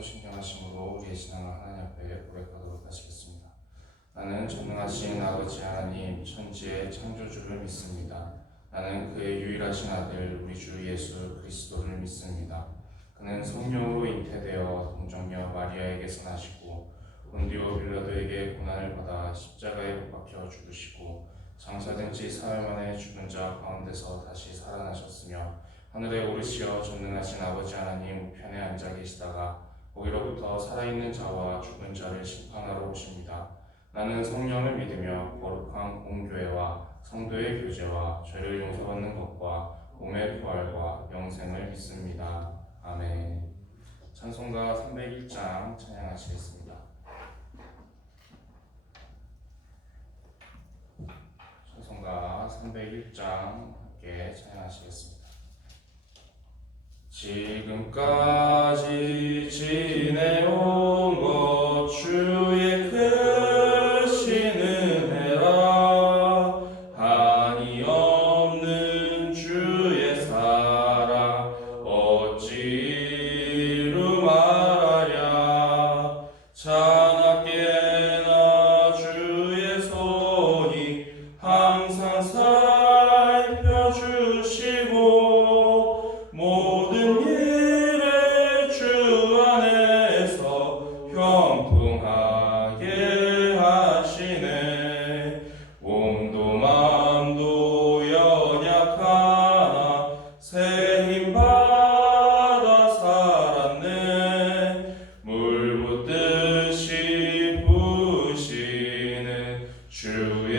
하나님께서 신경하심으로 우리의 신앙을 하나님 앞에 고백하도록 하시겠습니다. 나는 전능하신 아버지 하나님 천지의 창조주를 믿습니다. 나는 그의 유일하신 아들 우리 주 예수 그리스도를 믿습니다. 그는 성령으로 잉태되어 동정녀 마리아에게서 나시고 본디오 빌라도에게 고난을 받아 십자가에 못 박혀 죽으시고 장사된 지 사흘 만에 죽은 자 가운데서 다시 살아나셨으며 하늘에 오르시어 전능하신 아버지 하나님 우편에 앉아 계시다가 거기로부터 살아있는 자와 죽은 자를 심판하러 오십니다. 나는 성령을 믿으며 거룩한 공교회와 성도의 교제와 죄를 용서받는 것과 몸의 부활과 영생을 믿습니다. 아멘. 찬송가 301장 찬양하시겠습니다. 찬송가 301장 함께 찬양하시겠습니다. 지금까지 지내온 것 주의 크신 은혜라 한이 없는 주의 사랑 어찌로 말하랴 자나깨나 주의 손이 항상 살펴주시고 모든 일을 주 안에서 형통하게 하시네. 몸도 마음도 연약하나 새 힘 받아 살았네. 물 붓듯이 부으시는 주의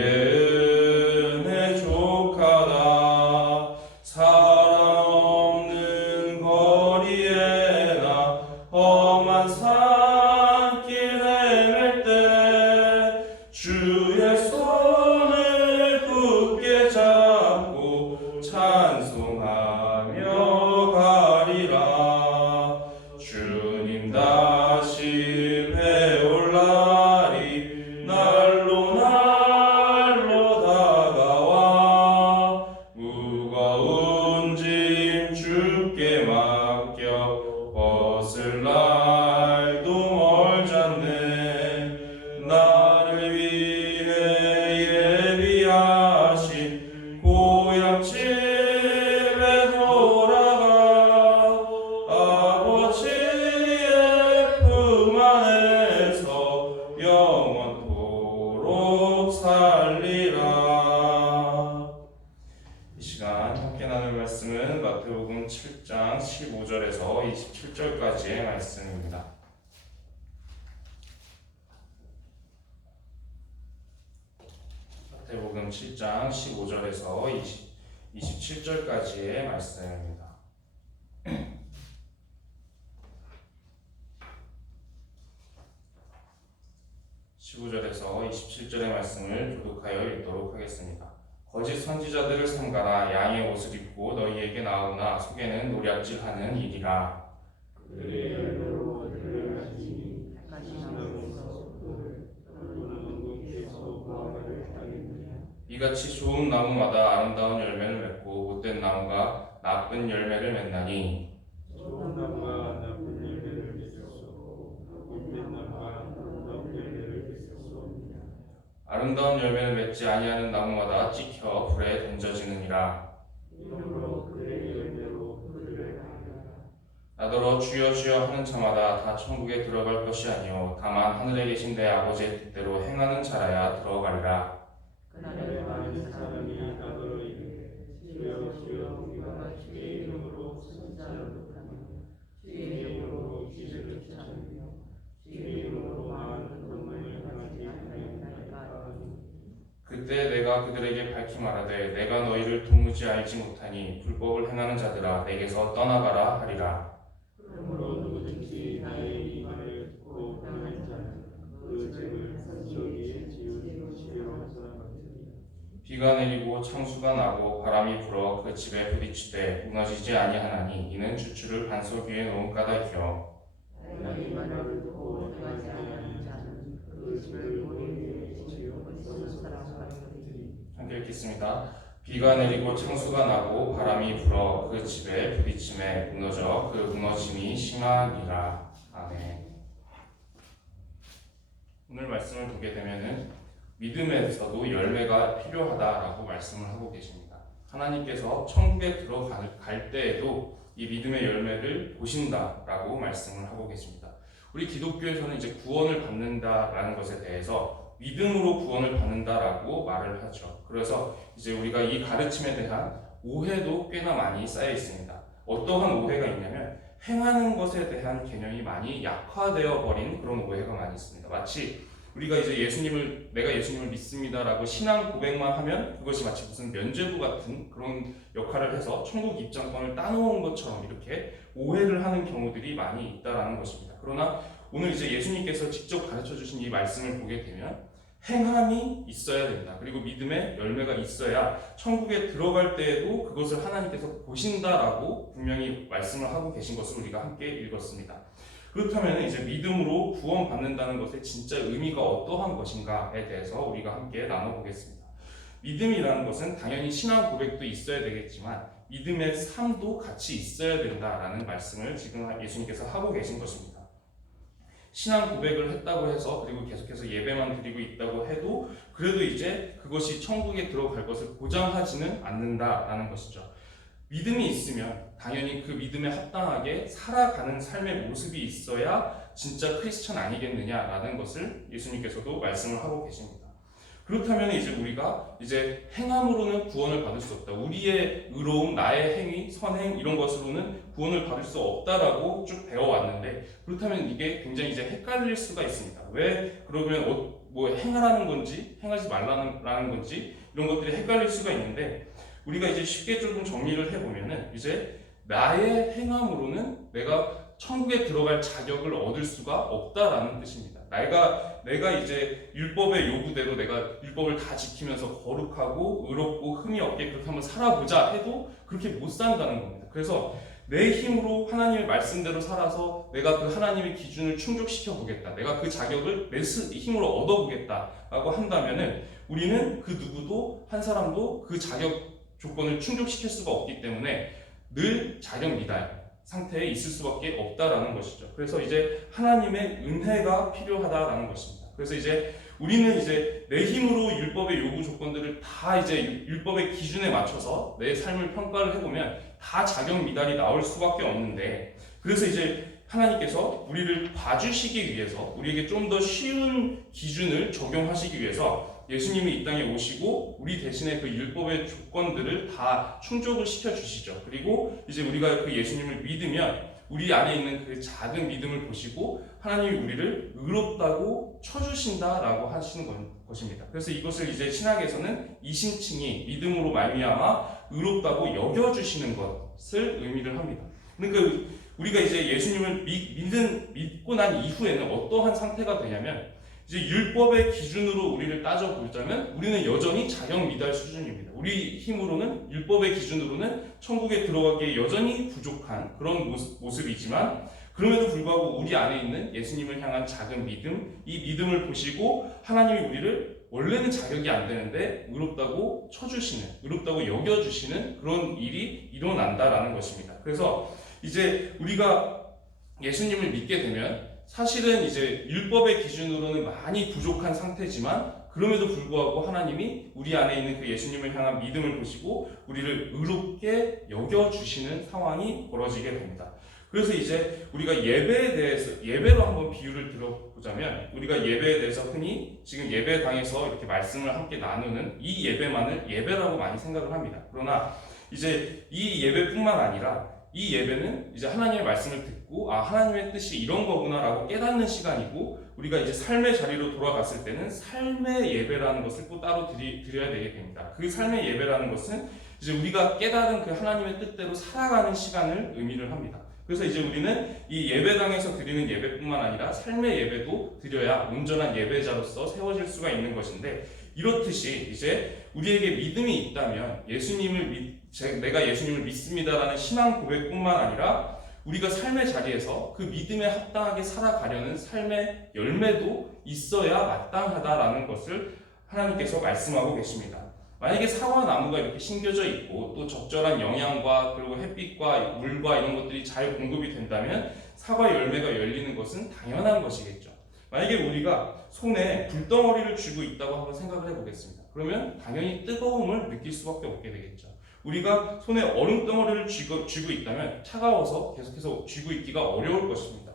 은혜 족하다. 사랑 없는 거리에 나 험한 산길 헤맬 때 주의 손을 굳게 잡고 찬송하며 가리라. 주님 다시 배올 날이 날로 다가와 무거운 짐 주께 맡겨 벗을 날도 멀잖네. 나를 위해 예비하신 고향 집에 돌아가 아버지의 품 안에서 영원토록 살리라. 이 시간 함께 나눌 말씀은 마태복음 7장 15절에서 27절까지의 말씀입니다. 마태복음 7장 15절에서 27절까지의 말씀입니다. 15절에서 27절의 말씀을 교독하여 읽도록 하겠습니다. 거짓 선지자들을 삼가라. 양의 옷을 입고 너희에게 나오나 속에는 노략질하는 일이라. 그들의 열매로 그들을 아시니 가시나무에서 그를 또는 눈께서 무화과를 따겠느냐. 이같이 좋은 나무마다 아름다운 열매를 맺고 못된 나무가 나쁜 열매를 맺나니 좋은 나무가 나쁜 열매를 맺을 수 없고 못된 나무가 아름다운 열매를 맺을 수 없느냐. 아름다운 열매를 맺지 아니하는 나무마다 찍혀 불에 던져지느니라. 이러므로 그들의 열매로 그들을 알리라. 나더러 주여 주여 하는 자마다 다 천국에 들어갈 것이 아니요 다만 하늘에 계신 내 아버지의 뜻대로 행하는 자라야 들어가리라. 그날에 많은 사람이 나더러 이르되 주여 주여 우리가 주의 이름으로 선지자를 하며 주의 이름으로 기적을 찾으며 주의 이름으로 많은 권능을 행하지 아니하였나이까. 그때 내가 그들에게 밝히 말하되 내가 너희를 도무지 알지 못하니 불법을 행하는 자들아 내게서 떠나가라 하리라. 그러므로 누구든지 나의 이 말을 듣고 행하는 자는 그 죄를 산적이에 지은 것이라 하더니 비가 내리고 창수가 나고 바람이 불어 그 집에 부딪히되 무너지지 아니하나니 이는 주추를 반석 위에 놓은 까닭이요. 내가 이 말을 듣고 행하지 아니하는 자는 그 집을 모래 위에 지은 것이라 하더니 함께 읽겠습니다. 비가 내리고 창수가 나고 바람이 불어 그 집에 부딪힘에 무너져 그 무너짐이 심하니라. 아멘. 오늘 말씀을 보게 되면은 믿음에서도 열매가 필요하다라고 말씀을 하고 계십니다. 하나님께서 천국에 들어갈 때에도 이 믿음의 열매를 보신다라고 말씀을 하고 계십니다. 우리 기독교에서는 이제 구원을 받는다라는 것에 대해서 믿음으로 구원을 받는다라고 말을 하죠. 그래서 이제 우리가 이 가르침에 대한 오해도 꽤나 많이 쌓여 있습니다. 어떠한 오해가 있냐면 행하는 것에 대한 개념이 많이 약화되어 버린 그런 오해가 많이 있습니다. 마치 우리가 이제 내가 예수님을 믿습니다라고 신앙 고백만 하면 그것이 마치 무슨 면죄부 같은 그런 역할을 해서 천국 입장권을 따놓은 것처럼 이렇게 오해를 하는 경우들이 많이 있다라는 것입니다. 그러나 오늘 이제 예수님께서 직접 가르쳐 주신 이 말씀을 보게 되면 행함이 있어야 된다. 그리고 믿음의 열매가 있어야 천국에 들어갈 때에도 그것을 하나님께서 보신다라고 분명히 말씀을 하고 계신 것을 우리가 함께 읽었습니다. 그렇다면 이제 믿음으로 구원받는다는 것의 진짜 의미가 어떠한 것인가에 대해서 우리가 함께 나눠보겠습니다. 믿음이라는 것은 당연히 신앙 고백도 있어야 되겠지만 믿음의 삶도 같이 있어야 된다라는 말씀을 지금 예수님께서 하고 계신 것입니다. 신앙 고백을 했다고 해서 그리고 계속해서 예배만 드리고 있다고 해도 그래도 이제 그것이 천국에 들어갈 것을 보장하지는 않는다라는 것이죠. 믿음이 있으면 당연히 그 믿음에 합당하게 살아가는 삶의 모습이 있어야 진짜 크리스천 아니겠느냐라는 것을 예수님께서도 말씀을 하고 계십니다. 그렇다면 이제 우리가 이제 행함으로는 구원을 받을 수 없다. 우리의 의로움, 나의 행위, 선행 이런 것으로는 구원을 받을 수 없다라고 쭉 배워왔는데 그렇다면 이게 굉장히 이제 헷갈릴 수가 있습니다. 왜 그러면 뭐 행하라는 건지 행하지 말라는 건지 이런 것들이 헷갈릴 수가 있는데 우리가 이제 쉽게 조금 정리를 해보면은 이제 나의 행함으로는 내가 천국에 들어갈 자격을 얻을 수가 없다라는 뜻입니다. 내가 이제 율법의 요구대로 내가 율법을 다 지키면서 거룩하고 의롭고 흠이 없게 그렇게 한번 살아보자 해도 그렇게 못 산다는 겁니다. 그래서 내 힘으로 하나님의 말씀대로 살아서 내가 그 하나님의 기준을 충족시켜 보겠다. 내가 그 자격을 내 힘으로 얻어보겠다라고 한다면은 우리는 그 누구도 한 사람도 그 자격 조건을 충족시킬 수가 없기 때문에 늘 자격 미달 상태에 있을 수밖에 없다라는 것이죠. 그래서 이제 하나님의 은혜가 필요하다라는 것입니다. 그래서 이제 우리는 이제 내 힘으로 율법의 요구 조건들을 다 이제 율법의 기준에 맞춰서 내 삶을 평가를 해보면 다 자격 미달이 나올 수밖에 없는데 그래서 이제 하나님께서 우리를 봐주시기 위해서 우리에게 좀 더 쉬운 기준을 적용하시기 위해서 예수님이 이 땅에 오시고 우리 대신에 그 율법의 조건들을 다 충족을 시켜주시죠. 그리고 이제 우리가 그 예수님을 믿으면 우리 안에 있는 그 작은 믿음을 보시고 하나님이 우리를 의롭다고 쳐주신다라고 하시는 것입니다. 그래서 이것을 이제 신학에서는 이신칭이 믿음으로 말미암아 의롭다고 여겨주시는 것을 의미를 합니다. 그러니까 우리가 이제 예수님을 믿고 난 이후에는 어떠한 상태가 되냐면 이제 율법의 기준으로 우리를 따져보자면 우리는 여전히 자격 미달 수준입니다. 우리 힘으로는 율법의 기준으로는 천국에 들어가기에 여전히 부족한 그런 모습이지만 그럼에도 불구하고 우리 안에 있는 예수님을 향한 작은 믿음, 이 믿음을 보시고 하나님이 우리를 원래는 자격이 안 되는데 의롭다고 쳐주시는, 의롭다고 여겨주시는 그런 일이 일어난다라는 것입니다. 그래서 이제 우리가 예수님을 믿게 되면 사실은 이제 율법의 기준으로는 많이 부족한 상태지만 그럼에도 불구하고 하나님이 우리 안에 있는 그 예수님을 향한 믿음을 보시고 우리를 의롭게 여겨주시는 상황이 벌어지게 됩니다. 그래서 이제 우리가 예배에 대해서 예배로 한번 비유를 들어보자면 우리가 예배에 대해서 흔히 지금 예배당에서 이렇게 말씀을 함께 나누는 이 예배만을 예배라고 많이 생각을 합니다. 그러나 이제 이 예배뿐만 아니라 이 예배는 이제 하나님의 말씀을 듣고 하나님의 뜻이 이런 거구나라고 깨닫는 시간이고 우리가 이제 삶의 자리로 돌아갔을 때는 삶의 예배라는 것을 꼭 따로 드려야 되게 됩니다. 그 삶의 예배라는 것은 이제 우리가 깨달은 그 하나님의 뜻대로 살아가는 시간을 의미를 합니다. 그래서 이제 우리는 이 예배당에서 드리는 예배뿐만 아니라 삶의 예배도 드려야 온전한 예배자로서 세워질 수가 있는 것인데 이렇듯이 이제 우리에게 믿음이 있다면 내가 예수님을 믿습니다라는 신앙 고백뿐만 아니라 우리가 삶의 자리에서 그 믿음에 합당하게 살아가려는 삶의 열매도 있어야 마땅하다라는 것을 하나님께서 말씀하고 계십니다. 만약에 사과나무가 이렇게 심겨져 있고 또 적절한 영양과 그리고 햇빛과 물과 이런 것들이 잘 공급이 된다면 사과 열매가 열리는 것은 당연한 것이겠죠. 만약에 우리가 손에 불덩어리를 쥐고 있다고 한번 생각을 해보겠습니다. 그러면 당연히 뜨거움을 느낄 수밖에 없게 되겠죠. 우리가 손에 얼음 덩어리를 쥐고 있다면 차가워서 계속해서 쥐고 있기가 어려울 것입니다.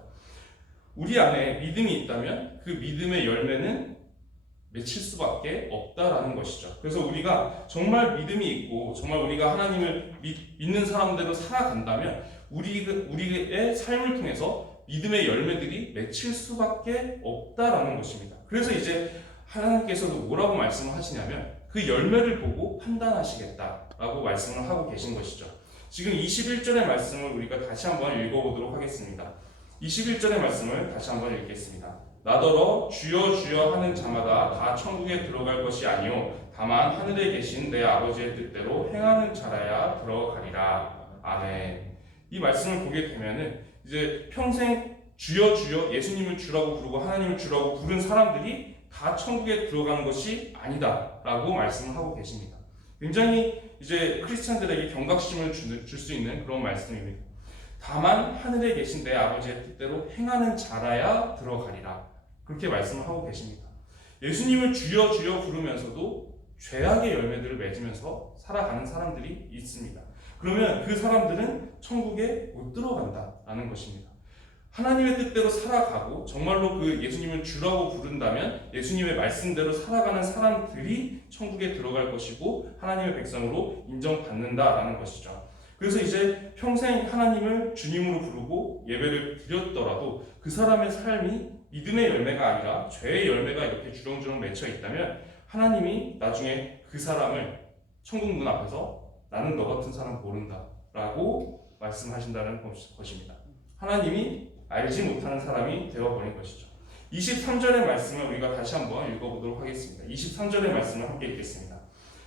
우리 안에 믿음이 있다면 그 믿음의 열매는 맺힐 수밖에 없다라는 것이죠. 그래서 우리가 정말 믿음이 있고 정말 우리가 하나님을 믿는 사람대로 살아간다면 우리의 삶을 통해서 믿음의 열매들이 맺힐 수밖에 없다라는 것입니다. 그래서 이제 하나님께서도 뭐라고 말씀하시냐면 그 열매를 보고 판단하시겠다라고 말씀을 하고 계신 것이죠. 지금 21절의 말씀을 우리가 다시 한번 읽어보도록 하겠습니다. 21절의 말씀을 다시 한번 읽겠습니다. 나더러 주여 주여 하는 자마다 다 천국에 들어갈 것이 아니요 다만 하늘에 계신 내 아버지의 뜻대로 행하는 자라야 들어가리라. 아멘. 이 말씀을 보게 되면은 이제 평생 주여 주여 예수님을 주라고 부르고 하나님을 주라고 부른 사람들이 다 천국에 들어가는 것이 아니다라고 말씀을 하고 계십니다. 굉장히 이제 크리스찬들에게 경각심을 줄 수 있는 그런 말씀입니다. 다만 하늘에 계신 내 아버지의 뜻대로 행하는 자라야 들어가리라. 그렇게 말씀을 하고 계십니다. 예수님을 주여 주여 부르면서도 죄악의 열매들을 맺으면서 살아가는 사람들이 있습니다. 그러면 그 사람들은 천국에 못 들어간다라는 것입니다. 하나님의 뜻대로 살아가고 정말로 그 예수님을 주라고 부른다면 예수님의 말씀대로 살아가는 사람들이 천국에 들어갈 것이고 하나님의 백성으로 인정받는다라는 것이죠. 그래서 이제 평생 하나님을 주님으로 부르고 예배를 드렸더라도 그 사람의 삶이 믿음의 열매가 아니라 죄의 열매가 이렇게 주렁주렁 맺혀 있다면 하나님이 나중에 그 사람을 천국 문 앞에서 나는 너 같은 사람 모른다 라고 말씀하신다는 것입니다. 하나님이 알지 못하는 사람이 되어버린 것이죠. 23절의 말씀을 우리가 다시 한번 읽어보도록 하겠습니다. 23절의 말씀을 함께 읽겠습니다.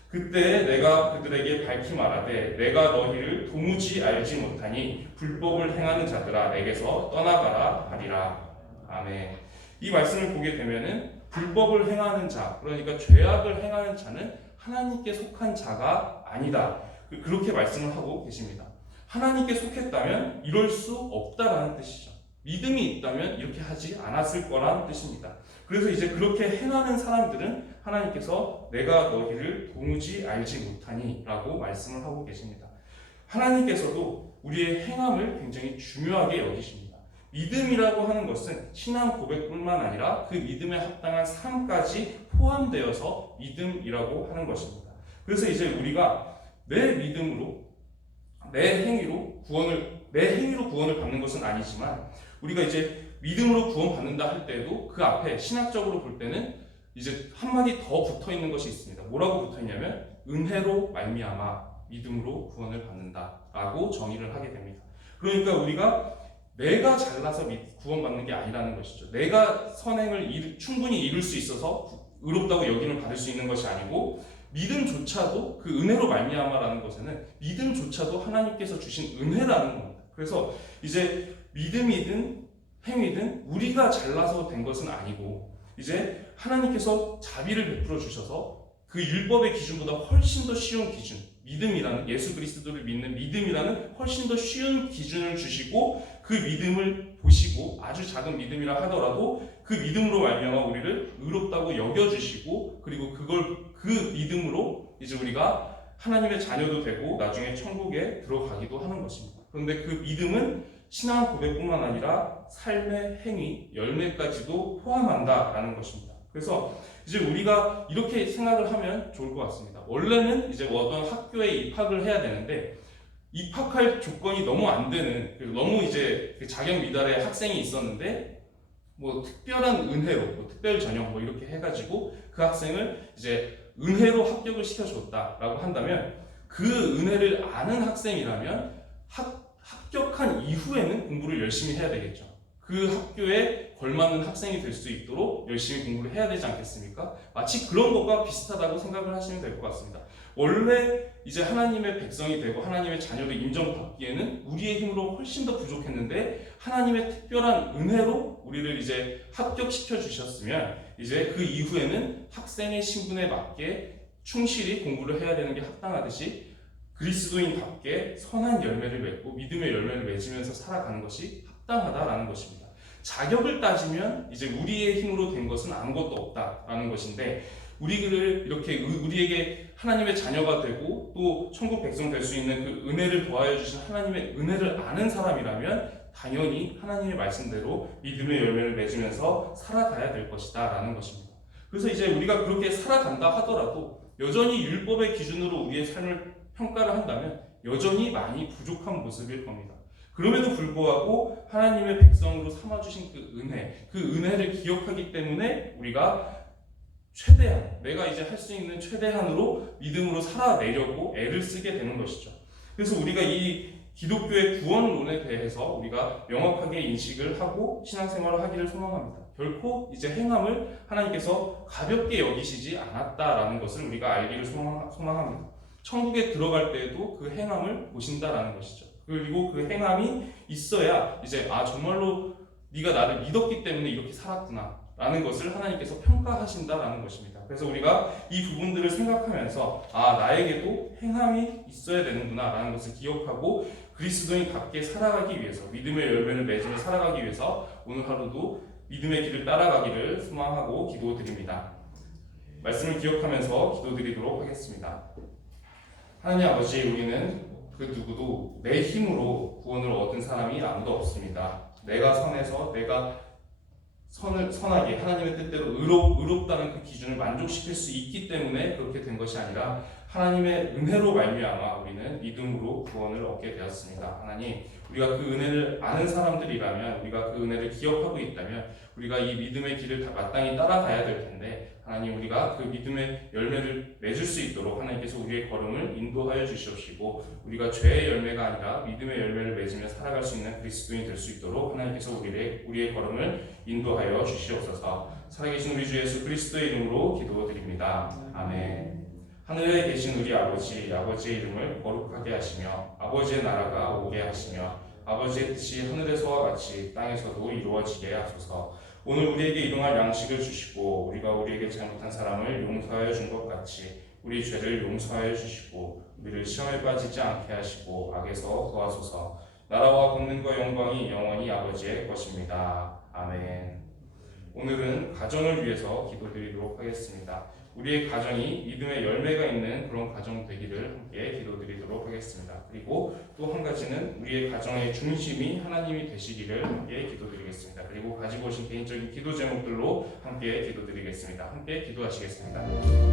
그때 내가 그들에게 밝히 말하되 내가 너희를 도무지 알지 못하니 불법을 행하는 자들아 내게서 떠나가라 하리라. 아멘. 이 말씀을 보게 되면은 불법을 행하는 자, 그러니까 죄악을 행하는 자는 하나님께 속한 자가 아니다. 그렇게 말씀을 하고 계십니다. 하나님께 속했다면 이럴 수 없다라는 뜻이죠. 믿음이 있다면 이렇게 하지 않았을 거라는 뜻입니다. 그래서 이제 그렇게 행하는 사람들은 하나님께서 내가 너희를 도무지 알지 못하니 라고 말씀을 하고 계십니다. 하나님께서도 우리의 행함을 굉장히 중요하게 여기십니다. 믿음이라고 하는 것은 신앙 고백뿐만 아니라 그 믿음에 합당한 삶까지 포함되어서 믿음이라고 하는 것입니다. 그래서 이제 우리가 내 믿음으로 내 행위로 구원을 받는 것은 아니지만 우리가 이제 믿음으로 구원받는다 할 때에도 그 앞에 신학적으로 볼 때는 이제 한마디 더 붙어 있는 것이 있습니다. 뭐라고 붙어 있냐면 은혜로 말미암아 믿음으로 구원을 받는다라고 정의를 하게 됩니다. 그러니까 우리가 내가 잘나서 구원받는 게 아니라는 것이죠. 내가 선행을 충분히 이룰 수 있어서 의롭다고 여김을 받을 수 있는 것이 아니고 믿음조차도 그 은혜로 말미암아라는 것에는 믿음조차도 하나님께서 주신 은혜라는 겁니다. 그래서 이제 믿음이든 행위든 우리가 잘나서 된 것은 아니고 이제 하나님께서 자비를 베풀어 주셔서 그 율법의 기준보다 훨씬 더 쉬운 기준, 믿음이라는 예수 그리스도를 믿는 믿음이라는 훨씬 더 쉬운 기준을 주시고 그 믿음을 보시고 아주 작은 믿음이라 하더라도 그 믿음으로 말미암아 우리를 의롭다고 여겨주시고 그리고 그 믿음으로 이제 우리가 하나님의 자녀도 되고 나중에 천국에 들어가기도 하는 것입니다. 그런데 그 믿음은 신앙 고백뿐만 아니라 삶의 행위, 열매까지도 포함한다라는 것입니다. 그래서 이제 우리가 이렇게 생각을 하면 좋을 것 같습니다. 원래는 이제 어떤 학교에 입학을 해야 되는데 입학할 조건이 너무 안 되는, 너무 이제 자격 미달의 학생이 있었는데 뭐 특별한 은혜로, 뭐 특별 전형 뭐 이렇게 해가지고 그 학생을 이제 은혜로 합격을 시켜줬다라고 한다면 그 은혜를 아는 학생이라면 합격한 이후에는 공부를 열심히 해야 되겠죠. 그 학교에 걸맞는 학생이 될 수 있도록 열심히 공부를 해야 되지 않겠습니까? 마치 그런 것과 비슷하다고 생각을 하시면 될 것 같습니다. 원래 이제 하나님의 백성이 되고 하나님의 자녀로 인정받기에는 우리의 힘으로 훨씬 더 부족했는데 하나님의 특별한 은혜로 우리를 이제 합격시켜 주셨으면 이제 그 이후에는 학생의 신분에 맞게 충실히 공부를 해야 되는 게 합당하듯이 그리스도인답게 선한 열매를 맺고 믿음의 열매를 맺으면서 살아가는 것이 합당하다라는 것입니다. 자격을 따지면 이제 우리의 힘으로 된 것은 아무것도 없다라는 것인데, 우리를 이렇게 우리에게 하나님의 자녀가 되고 또 천국 백성 될 수 있는 그 은혜를 도와여 주신 하나님의 은혜를 아는 사람이라면 당연히 하나님의 말씀대로 믿음의 열매를 맺으면서 살아가야 될 것이다 라는 것입니다. 그래서 이제 우리가 그렇게 살아간다 하더라도 여전히 율법의 기준으로 우리의 삶을 평가를 한다면 여전히 많이 부족한 모습일 겁니다. 그럼에도 불구하고 하나님의 백성으로 삼아주신 그 은혜를 기억하기 때문에 우리가 최대한, 내가 이제 할 수 있는 최대한으로 믿음으로 살아내려고 애를 쓰게 되는 것이죠. 그래서 우리가 이 기독교의 구원론에 대해서 우리가 명확하게 인식을 하고 신앙생활을 하기를 소망합니다. 결코 이제 행함을 하나님께서 가볍게 여기시지 않았다라는 것을 우리가 알기를 소망합니다. 천국에 들어갈 때에도 그 행함을 보신다라는 것이죠. 그리고 그 행함이 있어야 이제 정말로 네가 나를 믿었기 때문에 이렇게 살았구나 라는 것을 하나님께서 평가하신다라는 것입니다. 그래서 우리가 이 부분들을 생각하면서 나에게도 행함이 있어야 되는구나 라는 것을 기억하고 그리스도인답게 살아가기 위해서, 믿음의 열매를 맺으며 살아가기 위해서 오늘 하루도 믿음의 길을 따라가기를 소망하고 기도드립니다. 말씀을 기억하면서 기도드리도록 하겠습니다. 하나님 아버지, 우리는 그 누구도 내 힘으로 구원을 얻은 사람이 아무도 없습니다. 내가 선해서 내가 선하게 하나님의 뜻대로 의롭다는 그 기준을 만족시킬 수 있기 때문에 그렇게 된 것이 아니라 하나님의 은혜로 말미암아 우리는 믿음으로 구원을 얻게 되었습니다. 하나님, 우리가 그 은혜를 아는 사람들이라면, 우리가 그 은혜를 기억하고 있다면 우리가 이 믿음의 길을 다 마땅히 따라가야 될 텐데, 하나님, 우리가 그 믿음의 열매를 맺을 수 있도록 하나님께서 우리의 걸음을 인도하여 주시옵시고, 우리가 죄의 열매가 아니라 믿음의 열매를 맺으며 살아갈 수 있는 그리스도인이 될 수 있도록 하나님께서 우리의 걸음을 인도하여 주시옵소서. 살아계신 우리 주 예수 그리스도의 이름으로 기도드립니다. 아멘. 하늘에 계신 우리 아버지의 이름을 거룩하게 하시며 아버지의 나라가 오게 하시며 아버지의 뜻이 하늘에서와 같이 땅에서도 이루어지게 하소서. 오늘 우리에게 일용할 양식을 주시고 우리가 우리에게 잘못한 사람을 용서하여 준 것 같이 우리 죄를 용서하여 주시고 우리를 시험에 빠지지 않게 하시고 악에서 구하소서. 나라와 권능과 영광이 영원히 아버지의 것입니다. 아멘. 오늘은 가정을 위해서 기도드리도록 하겠습니다. 우리의 가정이 믿음의 열매가 있는 그런 가정 되기를 함께 기도드리도록 하겠습니다. 그리고 또 한 가지는 우리의 가정의 중심이 하나님이 되시기를 함께 기도드리겠습니다. 그리고 가지고 오신 개인적인 기도 제목들로 함께 기도드리겠습니다. 함께 기도하시겠습니다.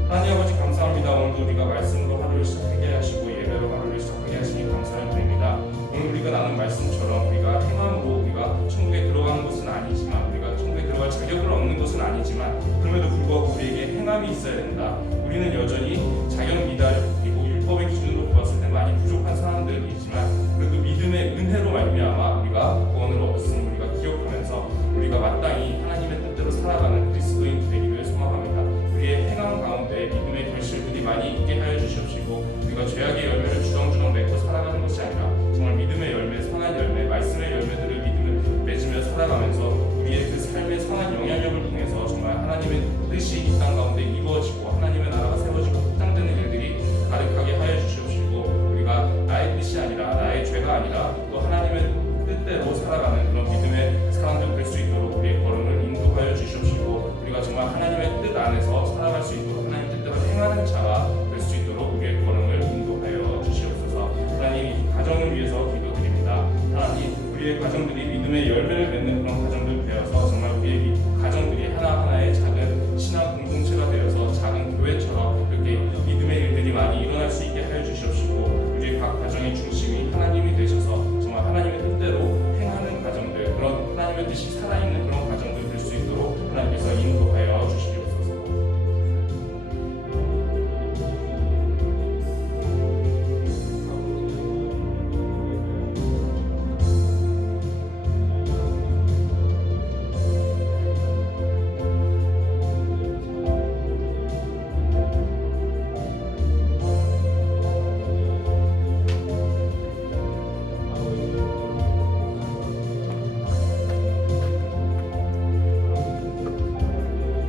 하나님 아버지, 감사합니다. 오늘도 우리가 말씀으로 하루를 시작하게 하시고 예배로 하루를 시작하게 하시니 감사를 드립니다. 오늘 우리가 나눈 말씀처럼 우리가 행함으로 우리가 천국에 들어가는 것은 아니지만, 우리가 천국에 들어갈 자격을 얻는 것은 아니지만, 그럼에도 불구하고 우리에게 행함이 있어야 된다. 우리는 여전히 자격 미달, 그리고 율법의 기준으로 보았을 때 많이 부족한 사람들이지만 그래도 믿음의 은혜로 말미암아 우리가 구원을 얻었음을 우리가 기억하면서 우리가 마땅히 하나님의 뜻대로 살아가는 그리스도인 되기를 소망합니다. 우리의 행함 가운데 믿음의 결실들이 많이 있게 하여 주시옵시고, 우리가 죄악의 열매를 주렁주렁 맺고 살아가는 것이 아니라 정말 믿음의 열매, 선한 열매, 말씀의 열매들을 믿음을 맺으며 살아가면서 우리의 그 삶의 선한 영향력을 통해서 정말 하나님의 뜻이 이 땅 가운데 이루어지고 하나님의 나라가 세워지고 확장되는 일들이 가득하게 하여 주시옵시고, 우리가 나의 뜻이 아니라, 나의 죄가 아니라 또 하나님의 뜻대로 살아가는 그런 믿음의 사람들 될 수 있도록 우리의 걸음을 인도하여 주시옵시고, 우리가 정말 하나님의 뜻 안에서 살아갈 수 있도록 하나님 뜻대로 행하는 자가 될 수 있도록 우리의 걸음을 인도하여 주시옵소서. 하나님, 이 가정을 위해서 기도드립니다. 하나님, 우리의 가정들이 믿음의 열매를 맺는 그런 가정들 되어서 정말 우리의 가정들이 하나하나의 작은 신앙 공동체가 되어서 작은 교회처럼 이렇게 믿음의 일들이 많이 일어날 수 있게 하여 주시옵시고, 우리의 각 가정의 중심이 하나님